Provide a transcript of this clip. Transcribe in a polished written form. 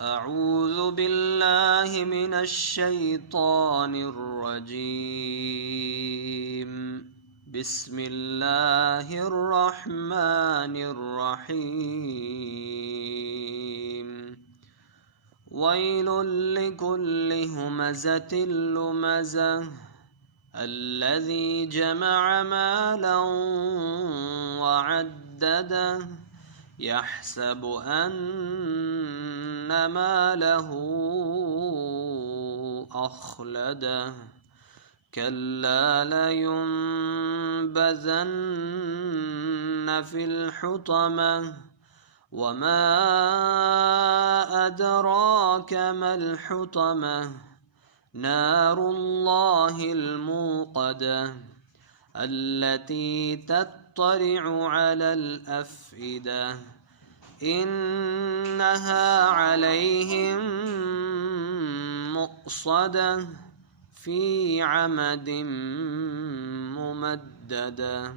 أعوذ بالله من الشيطان الرجيم. بسم الله الرحمن الرحيم. ويل لكل همزة لمزة الذي جمع مالا وعدده يحسب أن ماله أخلده كلا لينبذن في الحطمة وما أدراك ما الحطمة نار الله الموقدة التي تطلع على الأفئدة إنها عليهم مؤصدة في عمد ممددة.